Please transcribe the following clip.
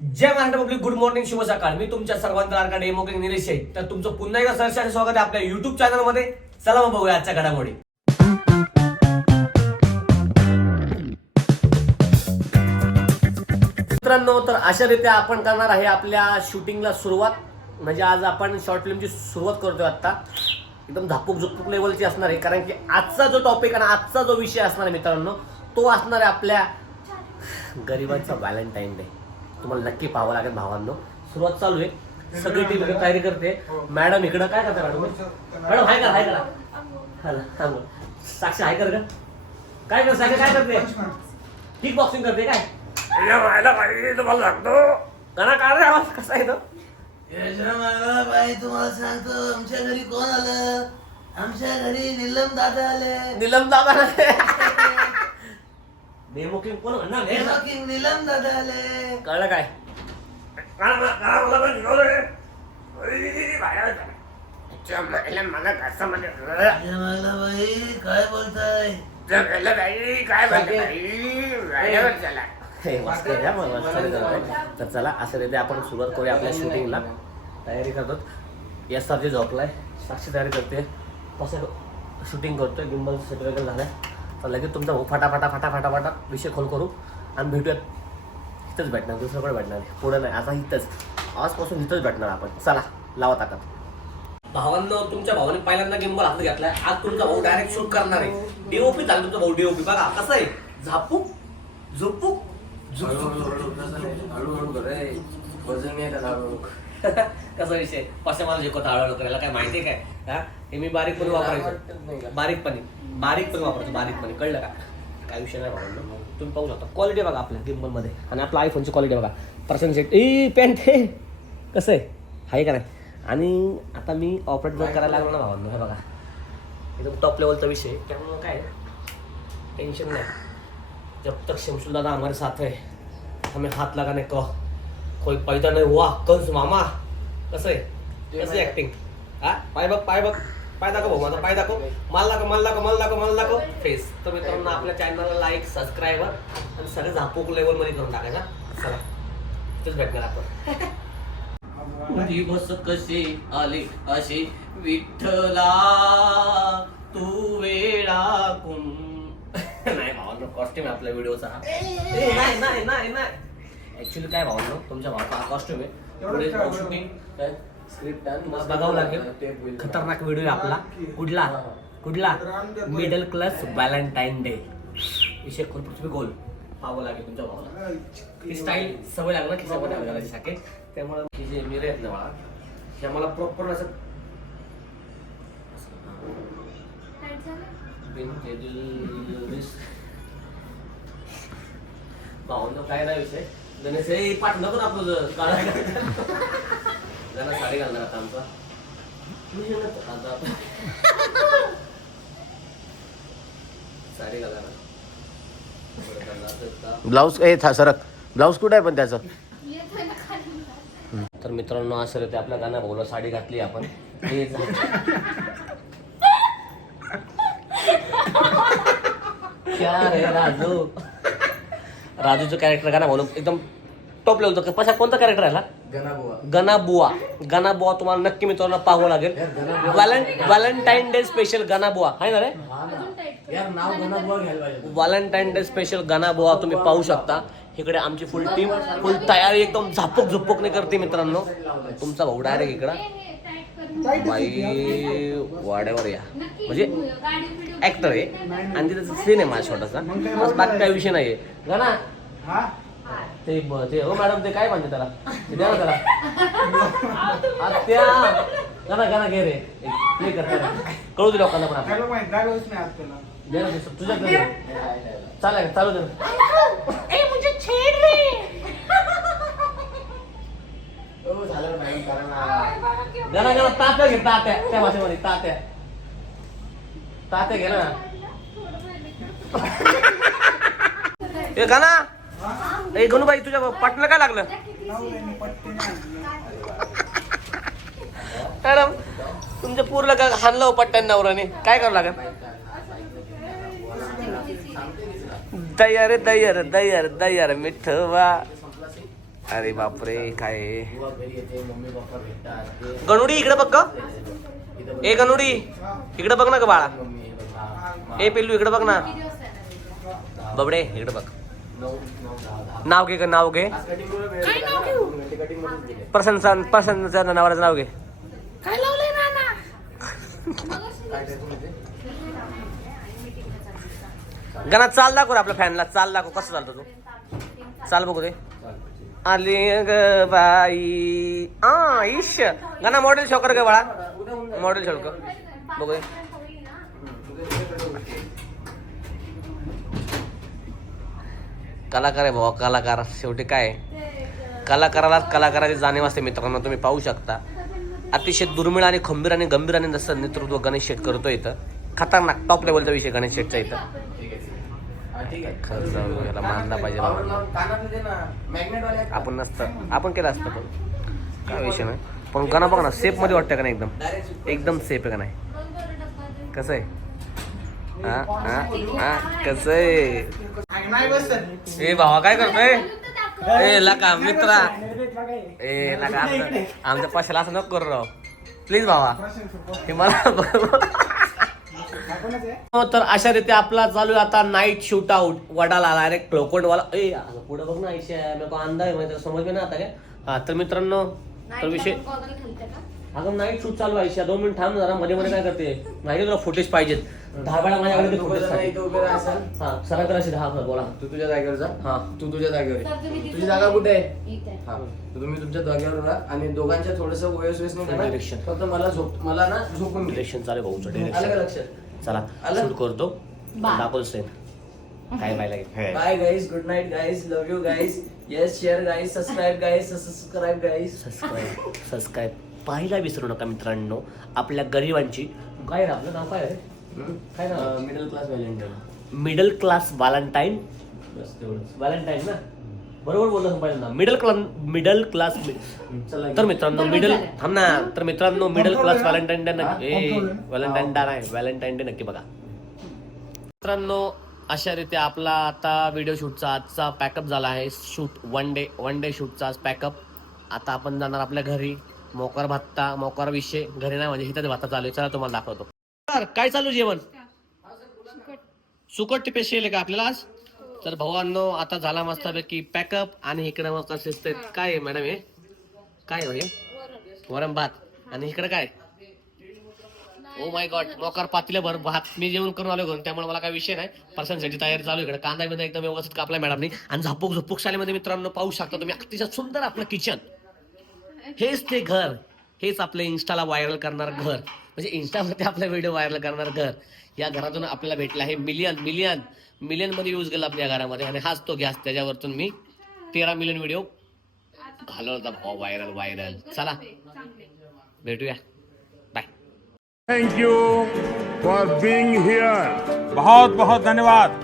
जय Maharashtra public good morning शुभ सकाळ मी तुमच्या सर्वांचा लाडका डेमोक्रेट निलेश आहे तर तुमचं पुन्हा एकदा सहर्ष स्वागत आहे आपल्या युट्यूब चॅनलमध्ये चला मग बघूया आजच्या घडामोडी. मित्रांनो तर अशा रीत्या आपण करणार आहे आपल्या शूटिंगला सुरुवात. म्हणजे आज आपण शॉर्ट फिल्मची सुरुवात करतोय आता एकदम झापूक झुकपूक लेवलची असणार आहे. कारण की आजचा जो टॉपिक आणि आजचा जो विषय असणार आहे मित्रांनो तो असणार आहे आपल्या गरिबांचा व्हॅलेंटाईन डे तुम्हाला नक्की पाहावं लागेल भावांनो. सुरुवात चालू आहे. सगळी टीम इकडे तयारी करते. मॅडम इकडं काय करता मॅडम? मॅडम हाय करा हाय करा. साक्षी हाय कर ग. काय कर साक्षी काय करते? किक बॉक्सिंग करते काय? व्हायला पाहिजे तुम्हाला सांगतो. आवाज कसा आहे तो यजमाना बाई तुम्हाला सांगतो आमच्या घरी कोण आलं? आमच्या घरी निलम दादा आले. निलम दादा डेमो किंग कोण म्हणणार? नाही ना? की निलम दादा आले कळलं काय? बाई काय बोलताय आहे हा, मग मस्त करतोय. तर चला असं रीते आपण सुरुवात करूया आपल्या शूटिंगला. तयारी करतो यस सारखी झोपलाय. साक्षी तयारी करते. कसं शूटिंग करतोय? गिंबल सेट वगैरे झालाय. तर लगेच तुमचा भाऊ फटाफटा फटा फटाफटा विषय खोल करू आणि भेटूयात. इथंच भेटणार दुसरीकडे भेटणार नाही. पुढे नाही. आता इथंच. आजपासून इथंच भेटणार आपण. चला लावा ताकद. भावांना तुमच्या भावाने पहिल्यांदा गिंबल हातात घेतलाय. आज तुमचा भाऊ डायरेक्ट शूट करणार आहे. डीओपी झालं तुमचा भाऊ डीओपी बघा कसं आहे? झापूक झुपूक हळूहळू कसा विषय? पाचशे मला शिकवता हळूहळू करायला. काय माहिती आहे काय? हा? हे मी बारीक पण वापरायचो. बारीकपणे बारीक पण वापरायचो बारीकपणे कळलं का? काय विषय नाही भाऊ तुम्ही पाहू शकता. क्वालिटी बघा आपल्या गिम्बलमध्ये. आणि आपल्या आयफोनची क्वालिटी बघा. पर्सन सेट ए पॅन्ट हे कसं आहे? आहे का नाही? आणि आता मी ऑपरेट जर करायला लागलो ना भावांनो हे बघा. एकदम टॉप लेवलचा विषय आहे. त्यामुळं काय टेन्शन नाही. जब तक शमशुल दादा हमारे साथ है. हमें हाथ लगाने का. कोई पैदा नहीं हुआ. कंस मामा. कसं आहे? कसं ऍक्टिंग हा? पाय बघ पाय बघ. पाय दाखव भाऊ माझा पाय दाखव. माल दाखव माल दाखव माल दाखव माल दाखव. फेस तर मित्रांनो आपल्या चॅनलला लाईक सबस्क्राईबर आणि सगळं झापूक लेवलमध्ये करून टाकायचा. चला. तेच भेटणार आपण. बस कशी आली? अशी विठ्ठला तू वेळा कुं नाही भावांनो कॉस्ट्युम आहे आपल्या व्हिडिओचा हा. नाही नाही नाही नाही. ऍक्च्युली काय भावांनो तुमच्या भावाचा हा कॉस्ट्युम आहे. पुढे शूटिंग स्क्रिप्ट बघावं लागेल. खतरनाक व्हिडिओ आपला. कुठला? कुठला? मिडल क्लास व्हॅलेंटाईन डे विषय पृथ्वी गोल पाहावं लागेल तुमच्या भावाला ती स्टाईल सवय लागणार की सवय लागणार त्यामुळे ही जे मिरे आहेत ना मला हे मला प्रॉपर असं भावनं काय नाही विषय. गणेश हे पाठ नको ना आपलं जरा साडी घालणार आता आमचा. घालणार? ब्लाऊज ए था सरक. ब्लाऊज कुठं आहे पण त्याचं? तर मित्रांनो असं रे ते आपल्या गाणं भाऊला साडी घातली आपण. हे क्या रे राजू? राजूचं कॅरेक्टर गाणं भाऊ एकदम टॉप लेवलचं कशा कोणता कॅरेक्टर आहे गणाबुवा. गणाबुवा. तुम्हाला नक्की मित्रांनो पाहावं लागेल. Valentine Day special Ganabuva. आहे ना रे? व्हॅलेंटाईन डे स्पेशल गणाबुवा तुम्ही पाहू शकता. इकडे आमची फुल टीम फुल तयारी एकदम झापूक झुपूकने करते मित्रांनो. तुमचा भाऊ डायरेक्ट इकडं. बाई वाड्यावर या. म्हणजे ऍक्टर आहे. आणि तिथं सीन आहे माझा छोटासा. बस बाकी काही विषय नाही गाणा. ते ब- ते हो मॅडम ते काय म्हणते त्याला? ते द्या ना त्याला. आत्या गाणा गाणा घे रे. प्ले कर त्याला. कळू दे लोकांना पण आपण दे ना ते सब तुझ्याकडे दे. चालेल चालू दे. ना. हो झालं ना मॅडम करा ना. गाणा गाणा तात्या घे तात्या. त्या भाषेमध्ये तात्या. तात्या घे ना. ए गाणा? ए गणूबाई तुझ्या पाटला काय लागलं? मॅडम तुमच्या पूरला का हाणलं हो पट्ट्या नवराने काय करावं लागेल? दया रे दया रे दया रे दया रे मिठवा. अरे बापरे काय? गणुडी इकडे बघ ए गणुडी इकडे बघ ना ग बाळा. ए पिल्लू इकडे बघ ना. बबडे इकडे बघ. नाव घे ग नाव घे. आज कटिंग मुळे वेळ गेला ना. दोन घंटे कटिंग मध्येच गेले प्रसन्न नावाचं नाव घे. काय गणा चाल दाखव रे आपल्या फॅनला चाल दाखव कसं चालतो तू? चाल बघू दे. आली ग बाई. आ इश गणा मॉडेल शो कर ग बाळा. मॉडेल शो कर. बघू कलाकार आहे भावा कलाकार. शेवटी काय? कलाकाराला कलाकाराची जाणीव असते मित्रांनो तुम्ही पाहू शकता. अतिशय दुर्मिळ आणि खंबीर आणि गंभीर आणि जसं नेतृत्व गणेश शेट करतो इथं. खतरनाक टॉप लेवलचा विषय गणेश शेटचा इथं. ठीक मानला पाहिजे आपण नसतं. आपण केलं असतं पण. काय विषय नाही. पण गणा बघ ना सेफमध्ये वाटतं का नाही एकदम? एकदम सेफ आहे का नाही? कसं आहे? हां हां हां कसं आहे? ए भावा काय करतोय? ए लका मित्रा. ए लका असं आमच्या पशाला असं नको करू राव. प्लीज भावा. हे मला हो, तर अशा रीते आपला चालू आहे आता night shoot out Wadala direct क्लोकोंडवाला ए पुढे बघ ना आयशा मेरे को अंदा आहे म्हणजे समज में ना आता काय? हा तर मित्रांनो तर विषय अगं नाईट शूट चालू आहे. दोन मिनिट थांब जरा. मध्ये मध्ये काय करते? माहिती तुला फुटेज पाहिजेत. दहा वेळा माझ्याकडे फुटेज. हा असे दहा बोला. तू तुझ्या जागेवर जा. हा. तू तुझ्या जागेवर. तुझी जागा कुठे आहे? हा. तुम्ही तुमच्या जागेवर राहा आणि दोघांच्या थोडस वयोस्वेस नाही Direction. फक्त मला झोप मला ना झोपून डिरेक्शन चालू आहे भाऊचं आलं का डिरेक्शन लक्षात? चला आलं? शूट करतो. दाखवतो सेन काय लागेल bye. Guys good night guys love you guys yes share guys subscribe guys subscribe guys subscribe subscribe पाहायला विसरू नका मित्रांनो आपल्या गरिबांची. काय रे आपलं नाव काय रे? काय नाव? Middle class Valentine middle class Valentine Valentine ना? बरोबर बोललं पहिल्यांदा. मिडल क्लास मिडल क्लास तर मित्रांनो मिडल थांब ना. तर मित्रांनो मिडल क्लास व्हॅलेंटाईन डे नक्की व्हॅलेंटाईन डे नाही व्हॅलेंटाईन डे नक्की बघा. मित्रांनो अशा रीते आपला आता व्हिडिओ शूटचा आजचा पॅकअप झाला आहे. Shoot one day one day शूटचा आज पॅकअप आता आपण जाणार आपल्या घरी. मोकार भात्ता मोकार विषय घरी नाही म्हणजे इथं भाता चालू आहे चला तुम्हाला दाखवतो. सर काय चालू जेवण? सुकट. स्पेशल आहे का आपल्याला आज? तर भावांनो आता झाला मस्तपैकी पॅकअप आणि इकडे मग कसं काय आहे मॅडम हे? काय आहे हे? वरण भात. आणि इकडे काय? ओ माय गॉड मोकार पातीला भर भात. मी जेवण करून आलो घरून त्यामुळे मला काय विषय नाही. पर्सनसाठी तयारी चालू आहे इकडे. कांदा बिंदा एकदम व्यवस्थित कापला मॅडमनी आणि झापूक झुपूक शाळेमध्ये मित्रांनो पाहू शकता तुम्ही अतिशय सुंदर आपलं किचन हेच ते घर. हेच आपलं इन्स्टाला व्हायरल करणार घर. म्हणजे इन्स्टामध्ये आपला व्हिडिओ व्हायरल करणार घर. या घरातून आपल्याला भेटला आहे मिलियन मिलियन मिलियनमध्ये यूज केला आपल्या घरामध्ये. आणि हाच तो गॅस. त्याच्यावरतून मी तेरा मिलियन व्हिडिओ घालवला. होता भाऊ व्हायरल व्हायरल चला. भेटूया. Bye thank you for being here बहुत बहुत धन्यवाद.